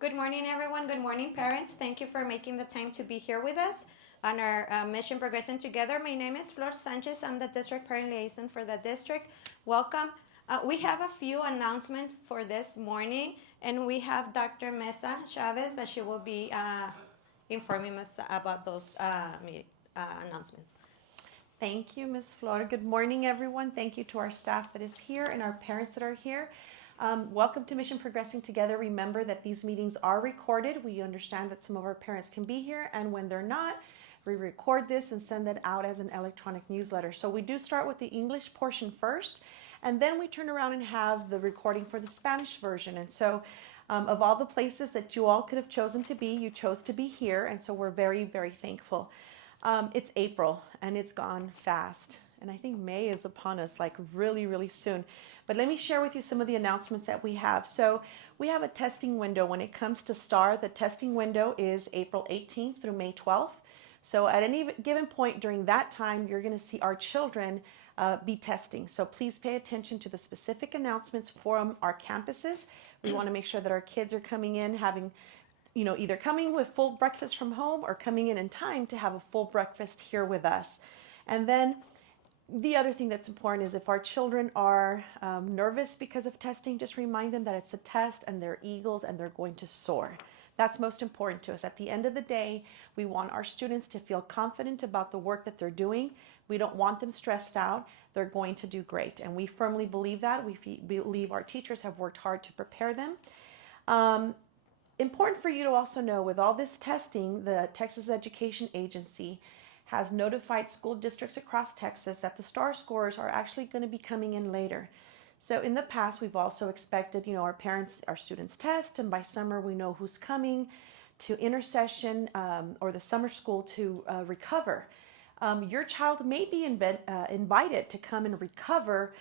Good morning, everyone. Good morning, parents. Thank you for making the time to be here with us on our mission Progressing Together. My name is Flor Sanchez. I'm the district parent liaison for the district. Welcome. We have a few announcements for this morning, and we have Dr. Mesa Chavez that she will be informing us about those announcements. Thank you, Ms. Flor. Good morning, everyone. Thank you to our staff that is here and our parents that are here. Welcome to Mission Progressing Together. Remember that these meetings are recorded. We understand that some of our parents can be here, and when they're not, we record this and send it out as an electronic newsletter. So we do start with the English portion first, and then we turn around and have the recording for the Spanish version. And so of all the places that you all could have chosen to be, you chose to be here, and so we're very, very thankful. It's April and it's gone fast. And I think May is upon us like really, really soon. But let me share with you some of the announcements that we have. So we have a testing window when it comes to STAR. The testing window is April 18th through May 12th. So at any given point during that time, you're going to see our children be testing. So please pay attention to the specific announcements from our campuses. We want to make sure that our kids are coming in having either coming with full breakfast from home or coming in time to have a full breakfast here with us. And then the other thing that's important is if our children are nervous because of testing, just remind them that it's a test and they're eagles and they're going to soar. That's most important to us. At the end of the day, we want our students to feel confident about the work that they're doing. We don't want them stressed out. They're going to do great. And we firmly believe that. We believe our teachers have worked hard to prepare them. Important for you to also know, with all this testing, the Texas Education Agency has notified school districts across Texas that the STAR scores are actually going to be coming in later. So in the past, we've also expected, our students test, and by summer we know who's coming to intercession or the summer school to recover. Your child may be invited to come and recover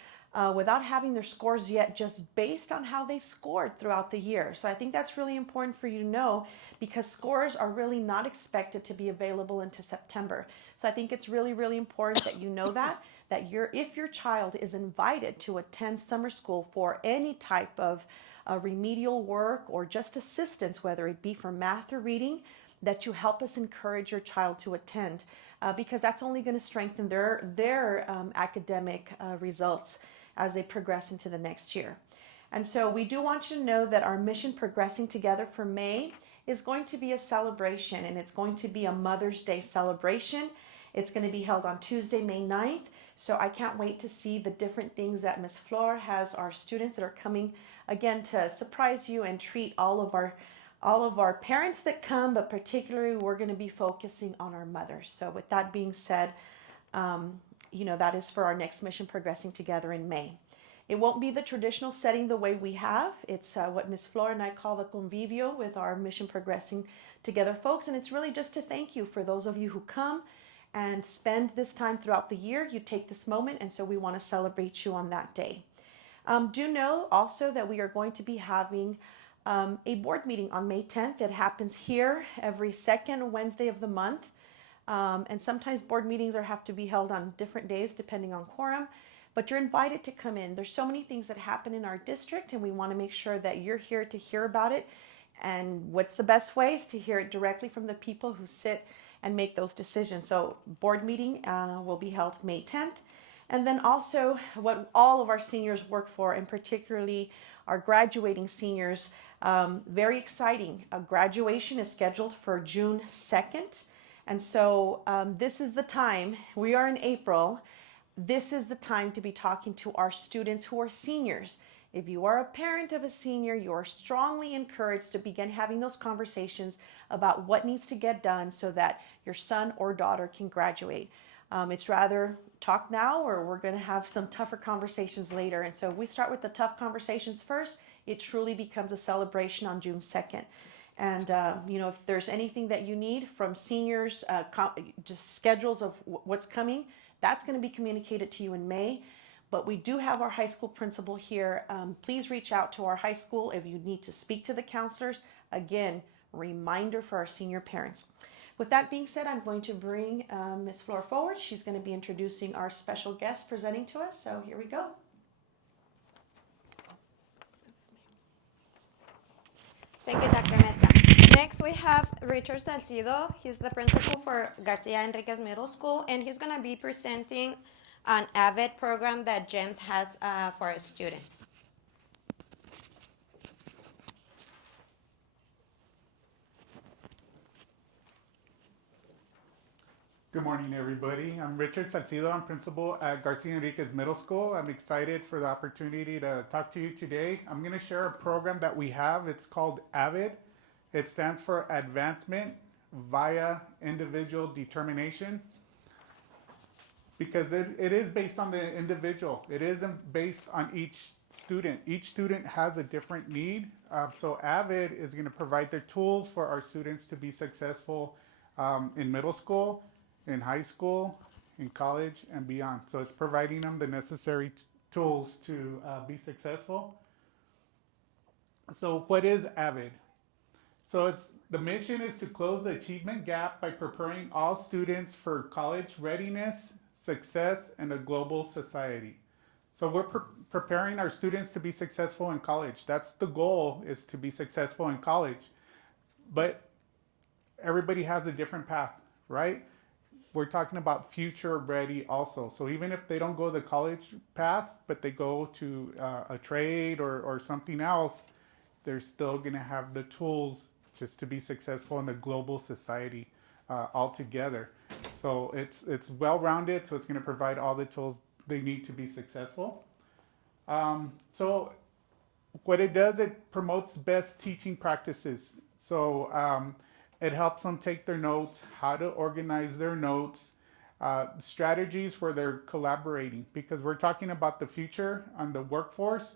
without having their scores yet, just based on how they've scored throughout the year. So I think that's really important for you to know, because scores are really not expected to be available into September. So I think it's really, really important that you know that if your child is invited to attend summer school for any type of remedial work or just assistance, whether it be for math or reading, that you help us encourage your child to attend, because that's only going to strengthen their academic results as they progress into the next year. And so we do want you to know that our mission Progressing Together for May is going to be a celebration, and it's going to be a Mother's Day celebration. It's going to be held on Tuesday, May 9th. So I can't wait to see the different things that Ms. Flor has our students that are coming again to surprise you and treat all of our parents that come, but particularly we're going to be focusing on our mothers. So with that being said, that is for our next mission Progressing Together in May. It won't be the traditional setting the way we have. It's what Ms. Flor and I call the convivio with our mission Progressing Together folks. And it's really just to thank you for those of you who come and spend this time throughout the year. You take this moment, and so we want to celebrate you on that day. Do know also that we are going to be having a board meeting on May 10th. It happens here every second Wednesday of the month. And sometimes board meetings have to be held on different days depending on quorum, but you're invited to come in. There's so many things that happen in our district, and we want to make sure that you're here to hear about it. And what's the best way is to hear it directly from the people who sit and make those decisions. So board meeting will be held May 10th. And then also what all of our seniors work for, and particularly our graduating seniors, very exciting. Graduation is scheduled for June 2nd. And so this is the time, we are in April, this is the time to be talking to our students who are seniors. If you are a parent of a senior, you are strongly encouraged to begin having those conversations about what needs to get done so that your son or daughter can graduate. It's rather talk now, or we're going to have some tougher conversations later. And so if we start with the tough conversations first, it truly becomes a celebration on June 2nd. And, if there's anything that you need from seniors, just schedules of what's coming, that's going to be communicated to you in May. But we do have our high school principal here. Please reach out to our high school if you need to speak to the counselors. Again, reminder for our senior parents. With that being said, I'm going to bring Ms. Flor forward. She's going to be introducing our special guest presenting to us. So here we go. Thank you, Dr. Mesa. Next, we have Richard Salcido. He's the principal for Garcia Enriquez Middle School, and he's going to be presenting an AVID program that GEMS has for its students. Good morning, everybody. I'm Richard Salcido. I'm principal at Garcia Enriquez Middle School. I'm excited for the opportunity to talk to you today. I'm going to share a program that we have. It's called AVID. It stands for Advancement via Individual Determination, because it is based on the individual. It isn't based on each student. Each student has a different need. So AVID is going to provide the tools for our students to be successful in middle school, in high school, in college, and beyond. So it's providing them the necessary tools to be successful. So what is AVID? So it's the mission is to close the achievement gap by preparing all students for college readiness, success, and a global society. So we're preparing our students to be successful in college. That's the goal, is to be successful in college. But everybody has a different path, right? We're talking about future ready also. So even if they don't go the college path, but they go to a trade or something else, they're still going to have the tools just to be successful in the global society altogether. So it's well rounded. So it's going to provide all the tools they need to be successful. So what it does, it promotes best teaching practices. So it helps them take their notes, how to organize their notes, strategies where they're collaborating, because we're talking about the future on the workforce.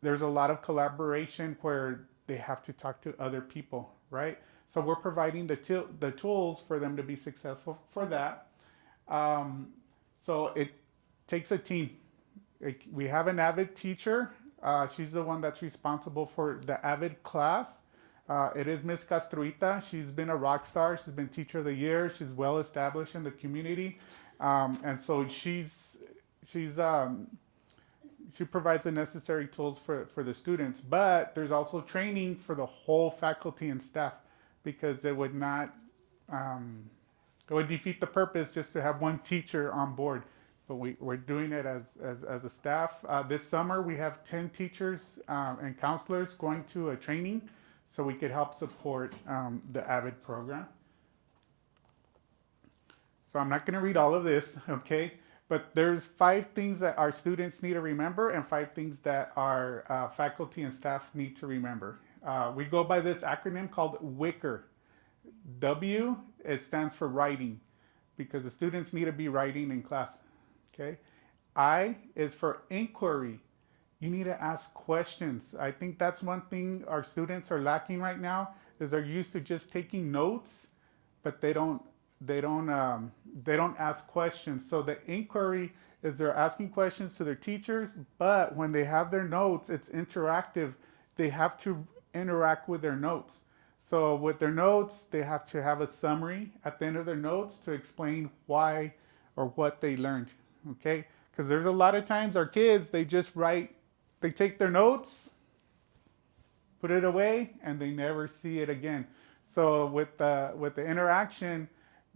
There's a lot of collaboration where they have to talk to other people, right? So we're providing the tools for them to be successful for that. Um, so it takes a team. We have an AVID teacher. She's the one that's responsible for the AVID class. It is Miss Castruita. She's been a rock star. She's been Teacher of the Year. She's well established in the community, and so she's she provides the necessary tools for the students. But there's also training for the whole faculty and staff, because it would not um, it would defeat the purpose just to have one teacher on board. But we're doing it as a staff. This summer we have 10 teachers and counselors going to a training so we could help support the AVID program. So I'm not going to read all of this, okay? But there's 5 things that our students need to remember and 5 things that our faculty and staff need to remember. We go by this acronym called WICKER. W, it stands for writing, because the students need to be writing in class, okay? I is for inquiry. You need to ask questions. I think that's one thing our students are lacking right now, is they're used to just taking notes, but they don't they don't ask questions. So the inquiry is they're asking questions to their teachers, but when they have their notes, it's interactive. They have to interact with their notes. So with their notes, they have to have a summary at the end of their notes to explain why or what they learned. Okay? Because there's a lot of times our kids, they just write, they take their notes, put it away, and they never see it again. So with the interaction,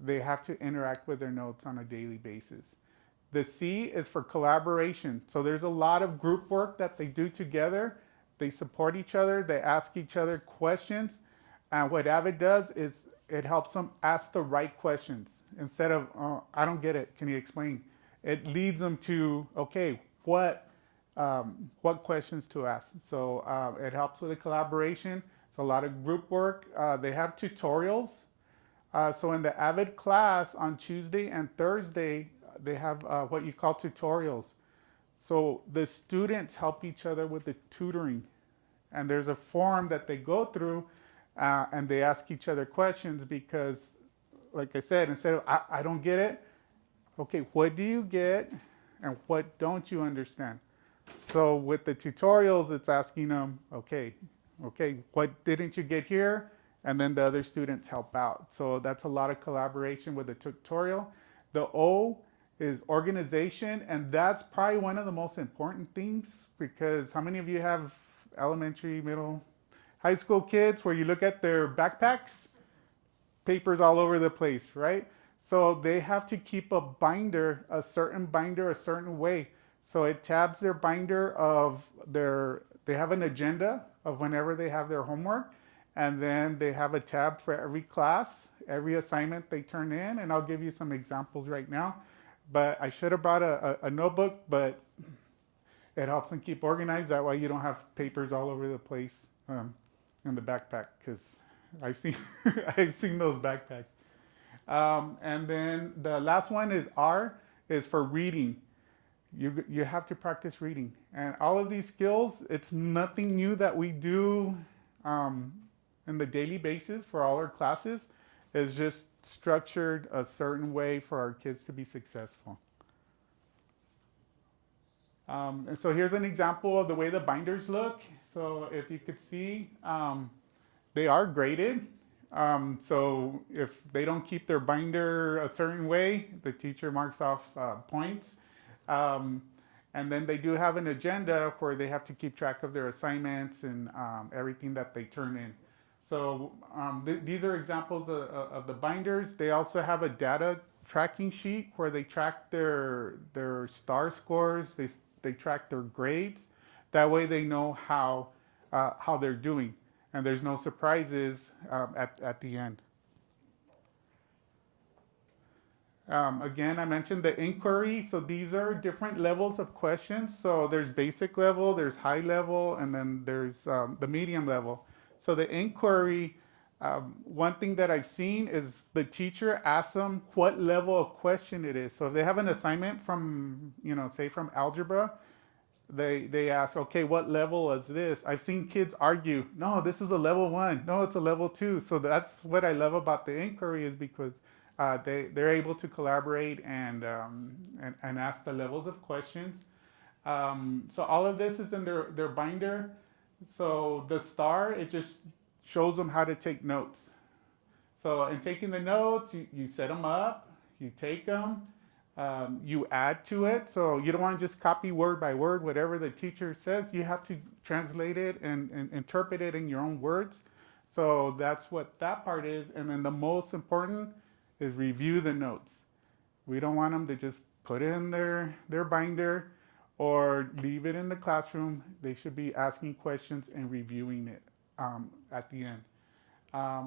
they have to interact with their notes on a daily basis. The C is for collaboration. So there's a lot of group work that they do together. They support each other. They ask each other questions. And what AVID does is it helps them ask the right questions instead of, oh, I don't get it. Can you explain? It leads them to, okay, what questions to ask. So it helps with the collaboration. It's a lot of group work. They have tutorials. So in the AVID class on Tuesday and Thursday, they have what you call tutorials. So the students help each other with the tutoring. And there's a form that they go through and they ask each other questions, because, like I said, instead of, I don't get it, okay, what do you get and what don't you understand? So with the tutorials, it's asking them, okay, what didn't you get here? And then the other students help out. So that's a lot of collaboration with the tutorial. The O is organization, and that's probably one of the most important things, because how many of you have elementary, middle? high school kids where you look at their backpacks, papers all over the place, right? So they have to keep a binder, a certain binder, a certain way. So it tabs their binder of they have an agenda of whenever they have their homework, and then they have a tab for every class, every assignment they turn in, and I'll give you some examples right now. But I should have brought a notebook, but it helps them keep organized. That way you don't have papers all over the place in the backpack, because I've seen I've seen those backpacks. And then the last one is R, is for reading. You have to practice reading, and all of these skills. It's nothing new that we do um, in the daily basis for all our classes. It's just structured a certain way for our kids to be successful. And so here's an example of the way the binders look. So if you could see, they are graded. So if they don't keep their binder a certain way, the teacher marks off points. Um, and then they do have an agenda where they have to keep track of their assignments and everything that they turn in. So these are examples of the binders. They also have a data tracking sheet where they track their star scores. They track their grades. That way they know how they're doing, and there's no surprises at the end. Again, I mentioned the inquiry. So these are different levels of questions. So there's basic level, there's high level, and then there's the medium level. So the inquiry, one thing that I've seen is the teacher asks them what level of question it is. So if they have an assignment from, say from algebra, they ask, okay, what level is this? I've seen kids argue, no, this is a level one, no, it's a level two. So that's what I love about the inquiry, is because they're able to collaborate and ask the levels of questions. So all of this is in their binder. So the star, it just shows them how to take notes. So in taking the notes, you set them up, you take them, you add to it. So you don't want to just copy word by word whatever the teacher says. You have to translate it and interpret it in your own words. So that's what that part is. And then the most important is review the notes. We don't want them to just put it in their binder or leave it in the classroom. They should be asking questions and reviewing it at the end.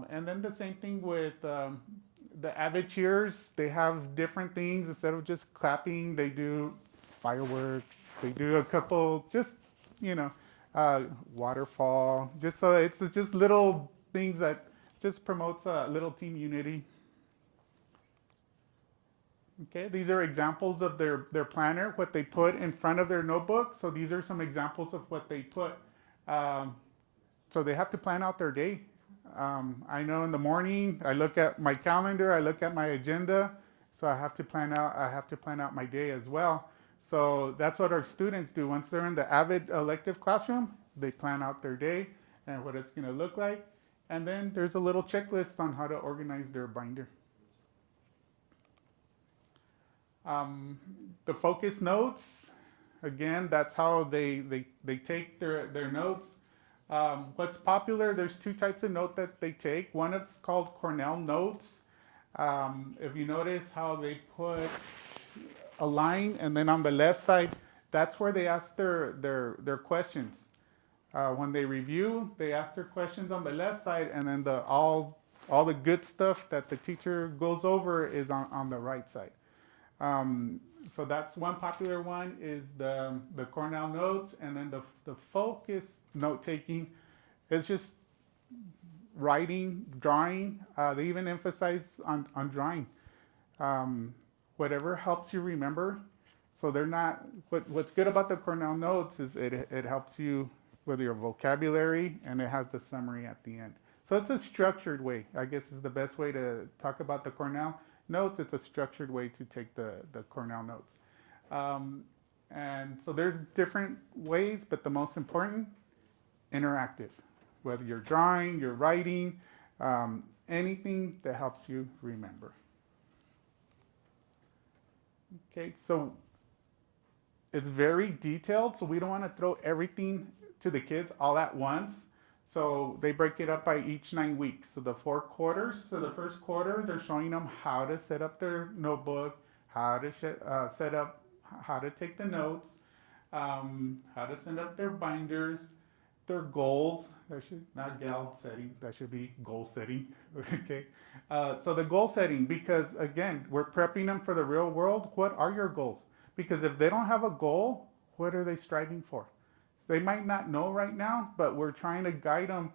And then the same thing with the avid cheers. They have different things. Instead of just clapping, they do fireworks. They do a couple, just, you know, waterfall. Just so it's just little things that just promotes little team unity. Okay, these are examples of their planner, what they put in front of their notebook. So these are some examples of what they put. Um, so they have to plan out their day. I know in the morning I look at my calendar, I look at my agenda, so I have to plan out my day as well. So that's what our students do. Once they're in the Avid elective classroom, they plan out their day and what it's going to look like. And then there's a little checklist on how to organize their binder. The focus notes, again, that's how they take their notes. What's popular, there's two types of note that they take. One is called Cornell notes. If you notice how they put a line, and then on the left side, that's where they ask their questions. When they review, they ask their questions on the left side, and then all the good stuff that the teacher goes over is on the right side. Um, so that's one popular one, is the Cornell notes, and then the focus note taking is just writing, drawing. They even emphasize on drawing. Um, Whatever helps you remember. So they're not. What's good about the Cornell notes is it helps you with your vocabulary, and it has the summary at the end. So it's a structured way. I guess is the best way to talk about the Cornell notes. It's a structured way to take the Cornell notes. Um, and so there's different ways, but the most important, interactive. Whether you're drawing, you're writing, anything that helps you remember. Okay, so it's very detailed, so we don't want to throw everything to the kids all at once. So they break it up by each 9 weeks. So the 4 quarters. So the first quarter, they're showing them how to set up their notebook, how to set up, how to take the notes, how to set up their binders, their goals. That should not goal setting. That should be goal setting. Okay. So the goal setting, because again, we're prepping them for the real world. What are your goals? Because if they don't have a goal, what are they striving for? They might not know right now, but we're trying to guide them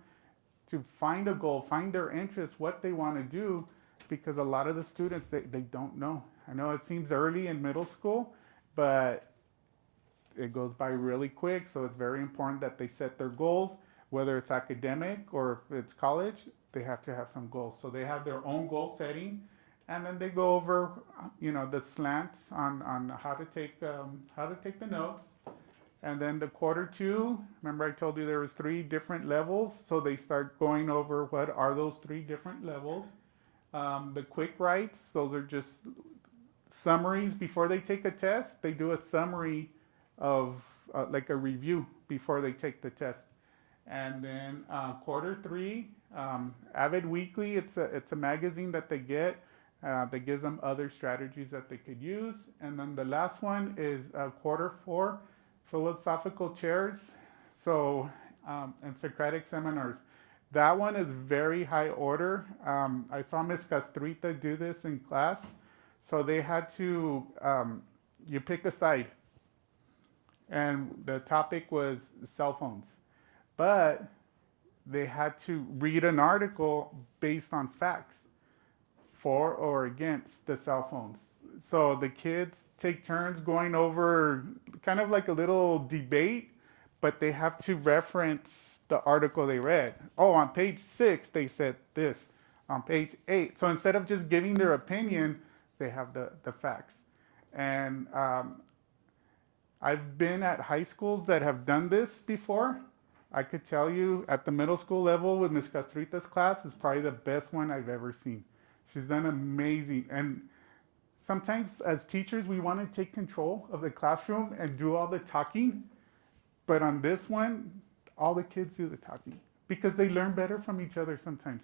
to find a goal, find their interest, what they want to do, because a lot of the students, they don't know. I know it seems early in middle school, but it goes by really quick. So it's very important that they set their goals, whether it's academic or if it's college, they have to have some goals. So they have their own goal setting, and then they go over, the slants on how to take the notes. And then the quarter two, remember I told you there was three different levels, so they start going over what are those three different levels. The quick writes, those are just summaries before they take a test. They do a summary of like a review before they take the test. And then quarter three, Avid Weekly. It's a magazine that they get that gives them other strategies that they could use. And then the last one is quarter four, philosophical chairs. So and Socratic seminars. That one is very high order. I saw Miss Castrita do this in class. So they had to you pick a side, and the topic was cell phones, but they had to read an article based on facts for or against the cell phones. So the kids take turns going over kind of like a little debate, but they have to reference the article they read. Oh, on page 6, they said this. On page 8. So instead of just giving their opinion, they have the facts. And I've been at high schools that have done this before. I could tell you at the middle school level with Miss Castrita's class is probably the best one I've ever seen. She's done amazing. And sometimes as teachers, we want to take control of the classroom and do all the talking. But on this one, all the kids do the talking because they learn better from each other sometimes.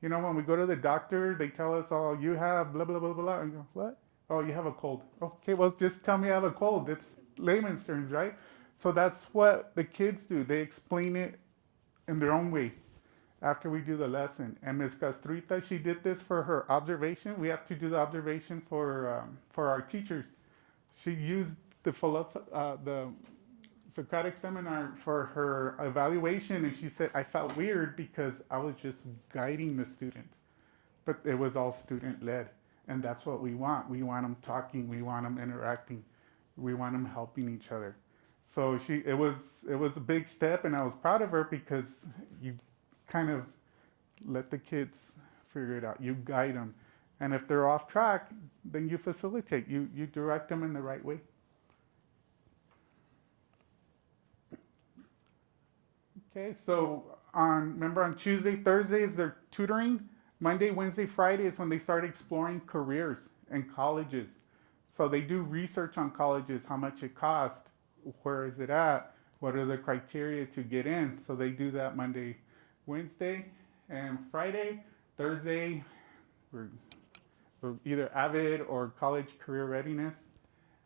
When we go to the doctor, they tell us, oh, you have blah, blah, blah, blah. And go, what? Oh, you have a cold. Okay, well, just tell me I have a cold. It's layman's terms, right? So that's what the kids do. They explain it in their own way after we do the lesson. And Ms. Castrita, she did this for her observation. We have to do the observation for our teachers. She used the Socratic seminar for her evaluation, and she said, I felt weird because I was just guiding the students, but it was all student led. And that's what we want. We want them talking. We want them interacting. We want them helping each other. So it was a big step, and I was proud of her because you kind of let the kids figure it out. You guide them, and if they're off track, then you facilitate. You direct them in the right way. Okay, so remember on Tuesday, Thursday is their tutoring. Monday, Wednesday, Friday is when they start exploring careers and colleges. So they do research on colleges, how much it costs, where is it at, what are the criteria to get in. So they do that Monday, Wednesday, and Friday. Thursday, we're either AVID or college career readiness.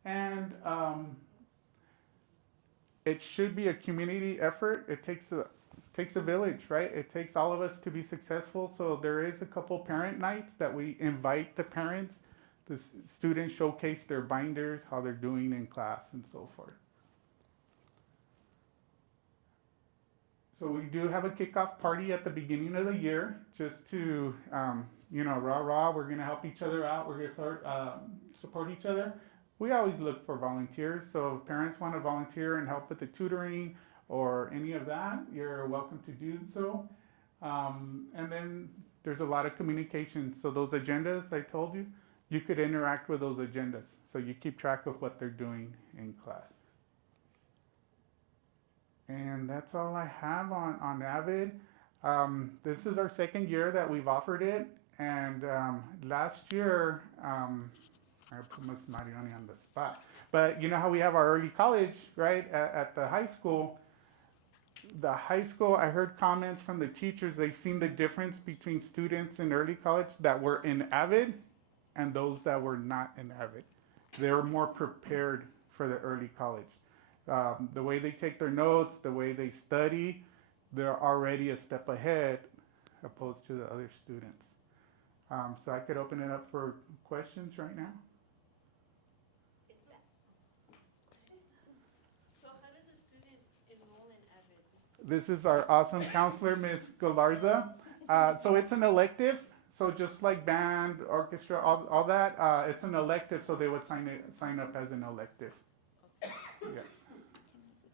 And it should be a community effort. It takes a village, right? It takes all of us to be successful. So there is a couple parent nights that we invite the parents. The students showcase their binders, how they're doing in class, and so forth. So we do have a kickoff party at the beginning of the year, just to, rah rah. We're gonna help each other out. We're gonna start support each other. We always look for volunteers. So if parents want to volunteer and help with the tutoring or any of that, you're welcome to do so. And then there's a lot of communication. So those agendas I told you, you could interact with those agendas. So you keep track of what they're doing in class. And that's all I have on Avid. This is our second year that we've offered it. And last year, I put Ms. Mariani on the spot. But you know how we have our early college, right, at the high school? The high school, I heard comments from the teachers. They've seen the difference between students in early college that were in Avid and those that were not in Avid. They're more prepared for the early college. The way they take their notes, the way they study, they're already a step ahead opposed to the other students. So I could open it up for questions right now. This is our awesome counselor, Miss Galarza. So it's an elective. So just like band, orchestra, all that, it's an elective. So they would sign up as an elective. Yes,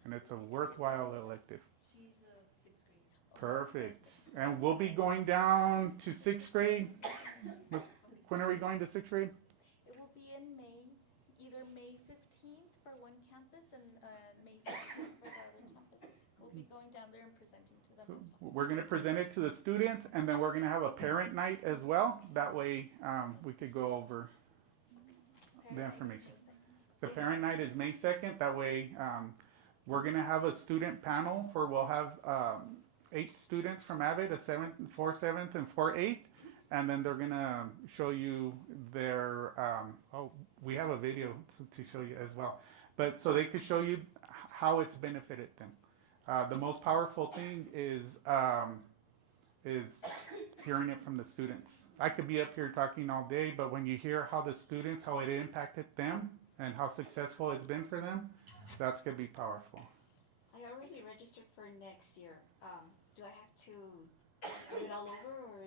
and it's a worthwhile elective. Perfect. And we'll be going down to sixth grade. When are we going to sixth grade? It will be in May, either May 15th for one campus and May 16th for the other campus. We'll be going down there and presenting to them So as well. we're going to present it to the students, and then we're going to have a parent night as well. That way we could go over the information. The parent night is May 2nd. That way we're going to have a student panel where we'll have 8 students from Avid, 4 7th and 4 8th. And then they're going to show you their, we have a video to show you as well. But so they could show you how it's benefited them. The most powerful thing is hearing it from the students. I could be up here talking all day, but when you hear how the students, how it impacted them and how successful it's been for them, that's going to be powerful. I already registered for next year. Do I have to do it all over, or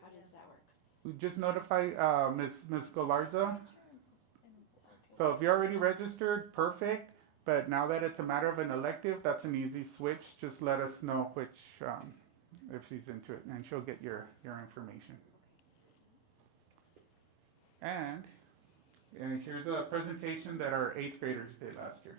how does that work? We just notify Ms. Galarza. So if you're already registered, perfect. But now that it's a matter of an elective, that's an easy switch. Just let us know which, if she's into it, and she'll get your information. And here's a presentation that our 8th graders did last year.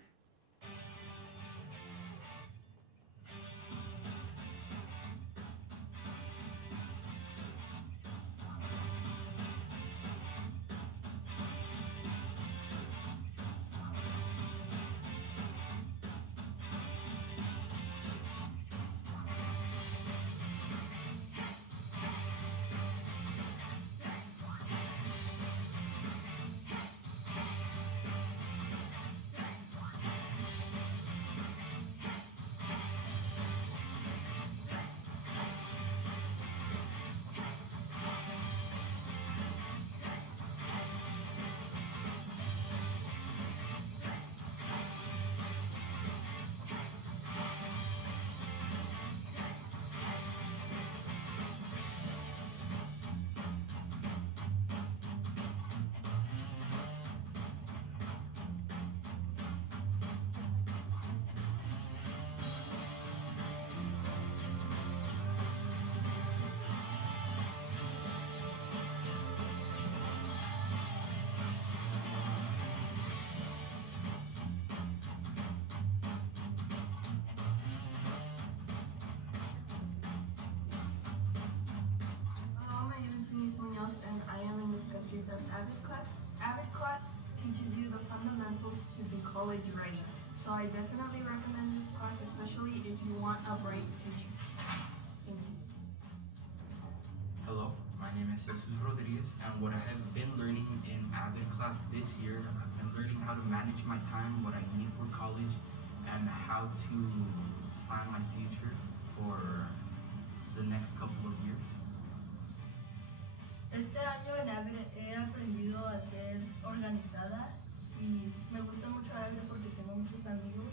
And I am in Ms. Castrita's AVID class. AVID class teaches you the fundamentals to be college ready. So I definitely recommend this class, especially if you want a bright future. Thank you. Hello, my name is Jesus Rodriguez, and what I have been learning in AVID class this year, I've been learning how to manage my time, what I need for college, and how to plan my future for the next couple of years. Este año en AVID he aprendido a ser organizada y me gusta mucho AVID porque tengo muchos amigos.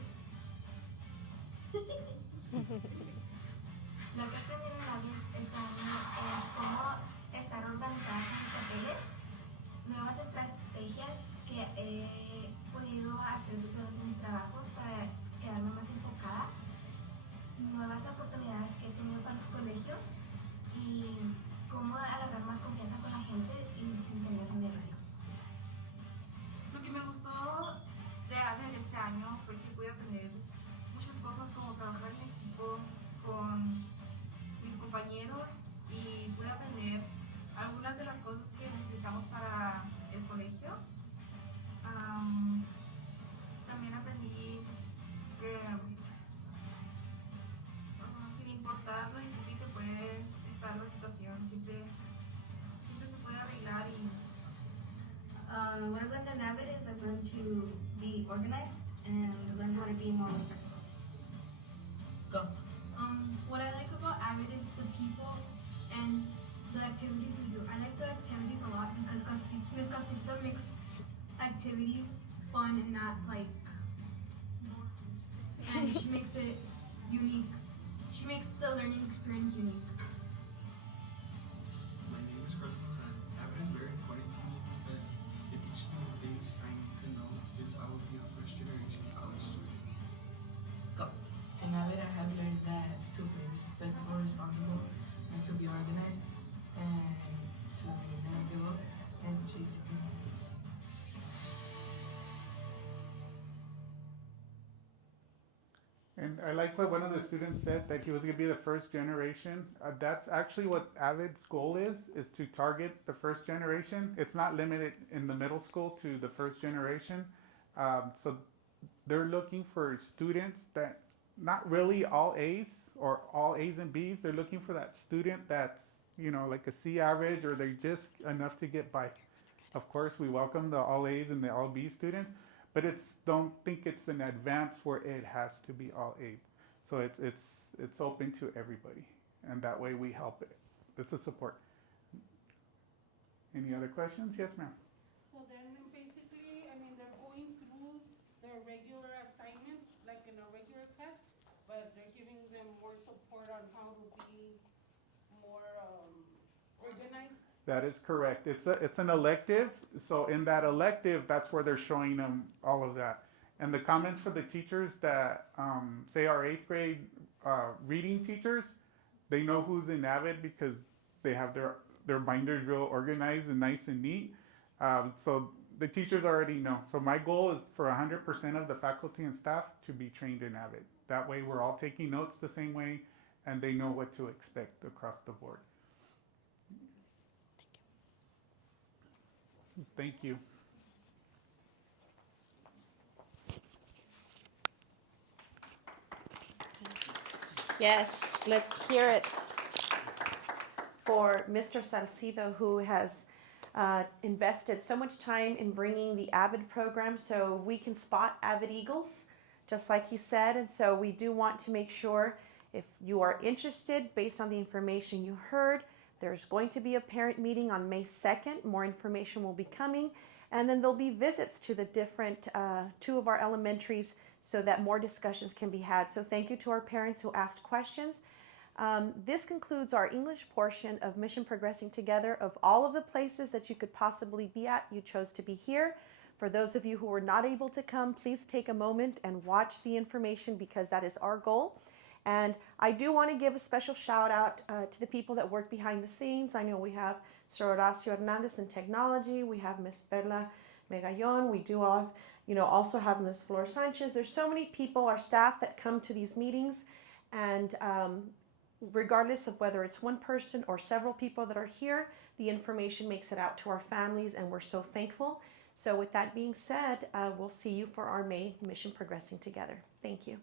Lo que he aprendido en AVID este año es cómo estar organizada con mis papeles, nuevas estrategias que he podido hacer durante mis trabajos para quedarme más enfocada, nuevas oportunidades que he tenido para los colegios y cómo agarrar más confianza con la gente y sin tener nervios. Lo que me gustó de AVID este año fue que pude aprender muchas cosas como trabajar en equipo con mis compañeros y pude aprender algunas de las cosas que necesitamos para el colegio. También aprendí que classes learn to be organized and learn how to be more respectful. Go. What I like about Avid is the people and the activities we do. I like the activities a lot because Miss Castita makes activities fun and not like boring. And she makes it unique. She makes the learning experience unique. My name is Carlos, and Avid is very important to me because it teaches me the things I need to know since I will be a first generation college student. Go. In Avid, I have learned that to be respectful, responsible, and to be organized, and to never give up and chase your dreams. And I like what one of the students said, that he was going to be the first generation. That's actually what Avid's goal is to target the first generation. It's not limited in the middle school to the first generation. So they're looking for students that not really all A's or all A's and B's. They're looking for that student that's, like a C average, or they're just enough to get by. Of course, we welcome the all A's and the all B students, but don't think it's an advance where it has to be all A's. So it's open to everybody, and that way we help it. It's a support. Any other questions? Yes, ma'am. So then basically, I mean, they're going through their regular assignments, like in a regular class, but they're giving them more support on how to be more organized. That is correct. It's an elective. So in that elective, that's where they're showing them all of that. And the comments for the teachers that say our 8th grade reading teachers, they know who's in Avid because they have their binders real organized and nice and neat. So the teachers already know. So my goal is for 100% of the faculty and staff to be trained in Avid. That way we're all taking notes the same way, and they know what to expect across the board. Thank you. Yes, let's hear it for Mr. Salcido, who has invested so much time in bringing the Avid program so we can spot Avid Eagles, just like he said. And so we do want to make sure, if you are interested, based on the information you heard, there's going to be a parent meeting on May 2nd. More information will be coming. And then there'll be visits to the different 2 of our elementaries so that more discussions can be had. So thank you to our parents who asked questions. This concludes our English portion of Mission Progressing Together. Of all of the places that you could possibly be at, you chose to be here. For those of you who were not able to come, please take a moment and watch the information, because that is our goal. And I do want to give a special shout out to the people that work behind the scenes. I know we have Sir Horacio Hernandez in technology. We have Miss Perla Megallon. We do also have Miss Flor Sanchez. There's so many people, our staff, that come to these meetings. And regardless of whether it's one person or several people that are here, the information makes it out to our families, and we're so thankful. So with that being said, we'll see you for our May Mission Progressing Together. Thank you.